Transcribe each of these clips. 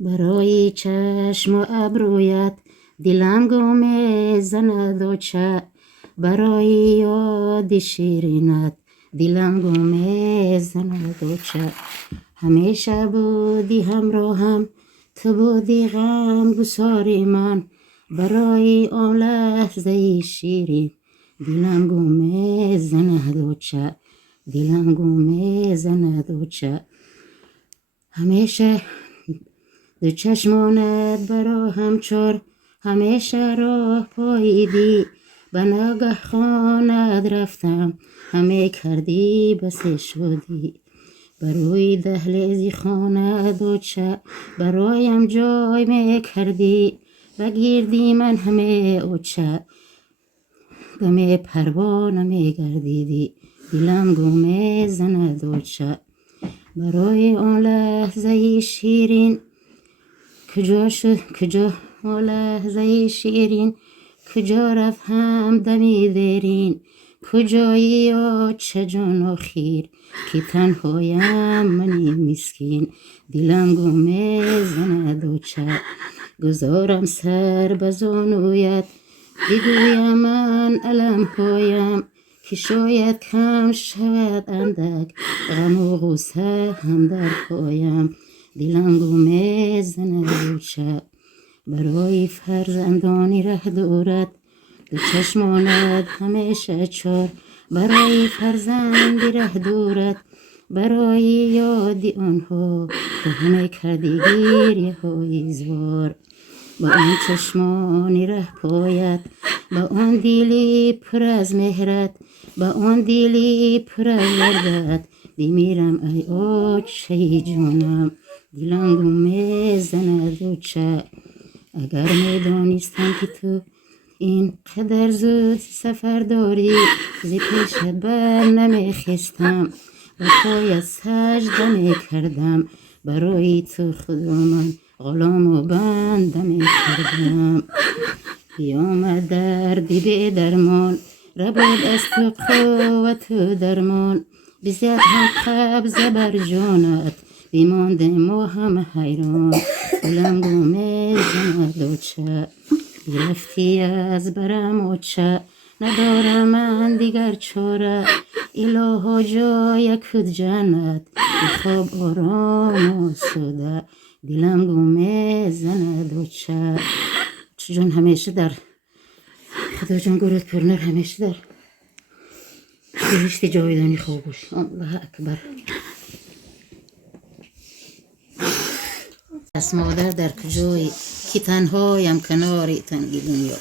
برای چشم و ابرویت دلم گم زند و چه برای یاد شیرینت دلم گم زند و چه همیشه بودی همراهم تو بودی غم گسار من برای آن لحظه شیرین دلم گم زند و چه دلم گم زند و چه همیشه دو چشمانت برا همچار همیشه راه پاییدی به ناگه خانت رفتم همه کردی بس شدی بروی دهلیزی خانت و چه برایم جای می کردی بگیردی من همه اوچه گمه پروانه می گردیدی دلم گم زند و چه برای آن لحظه شیرین کجا شد کجا آن لحظه شیرین کجا رفت هم دمی دیرین کجایی یا چه جان و خیر که تنهایم منی مسکین دلم گم زند و چه گذارم سر به زانویت بگویم من علم هایم که شاید کم شود اندک غم و غصه هم در پایم دلم گم زند و چه برای فرزندانی ره دارد دو چشمانت همیشه چار برای فرزندی ره دارد برای یاد آنها تو همه کردی گریه های زار با آن چشمانی ره پاید با آن دیلی پر از مهرت با آن دیلی پر از وردت بمیرم ای آتشه جانم دلم گم زند و چه اگر میدانستم که تو این قدر زود سفر داری ز پیشت بر نمیخستم و پایت سجده میکردم برای تو خدا من غلام و بنده میکردم بیامد دردی به درمان ربود از تو قوت و درمان بزد هم قبضه بر جانت بیمانده ما هم حیران دلم گم زند و چه گرفتی از برم و چه ندارم من دیگر چاره الها جای کد جنت بخواب آرام و سوده دلم گم زند و چه جان همیشه در خدا جان گورت پرنر همیشه در بهشت جاودانی خوابش الله اکبر از مادر در کجایی که تنهایم کنار تنگی دنیا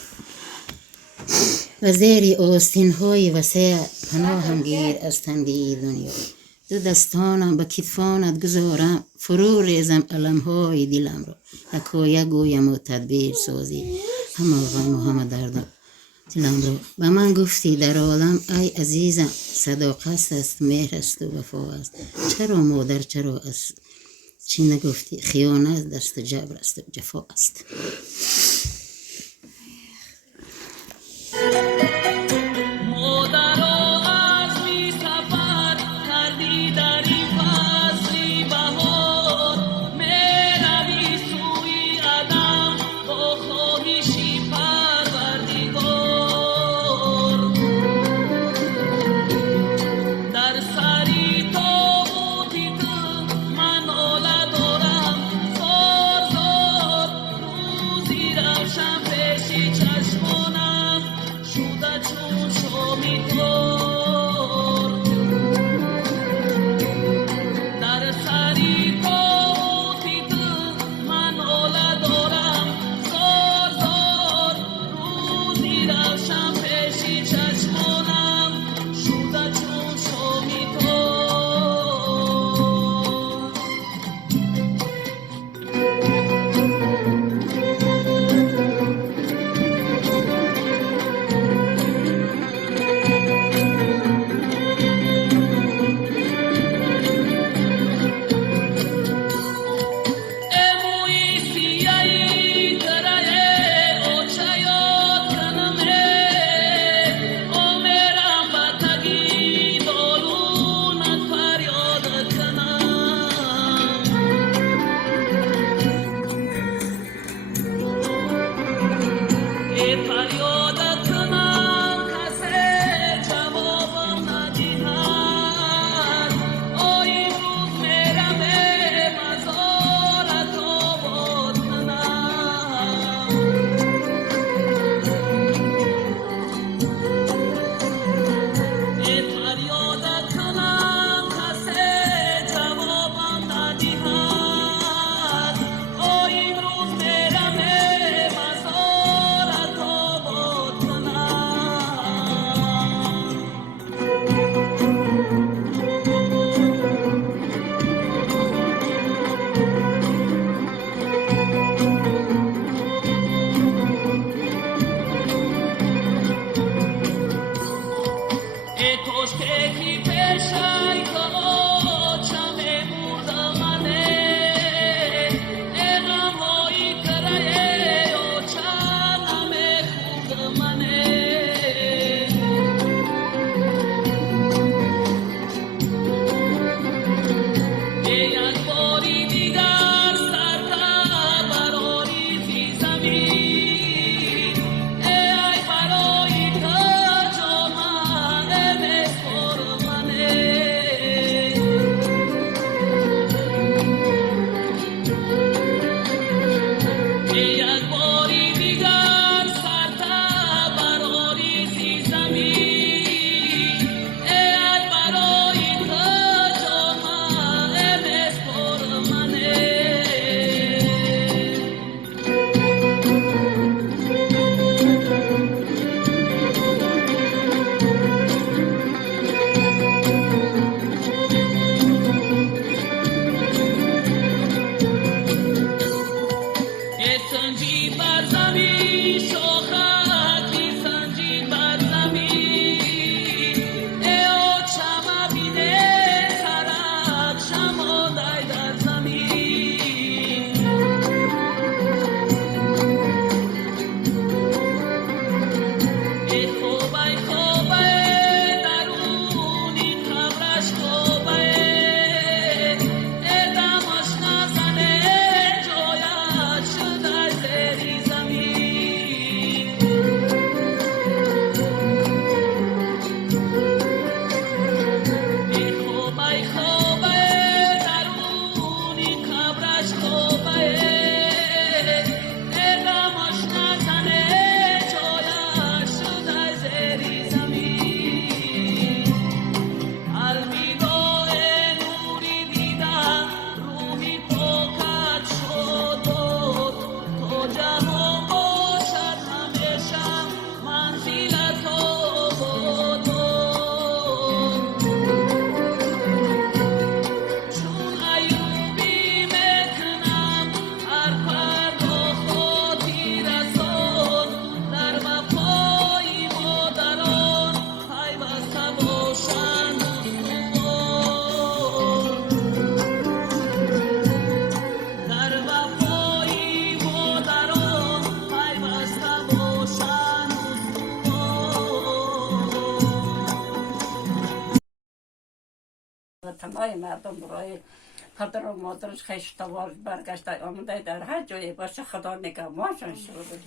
و زیر آستین های وسیع پناهم گیر از تنگی دنیا دو دستانم به کتفانت گذارم فرو ریزم علم های دلم را حکایه گویم و تدبیر سازی همه غم و همه درد دلم را به من گفتی در عالم ای عزیزم صداقت است مهر است و وفا است چرا مادر چرا است چی نگفتی خیانت دست جبر است و جفا است تمام مردم برای پدر و مادرش خیشتوار برگشته آمده در هر جایی باشه خدا نگهبانشان شده.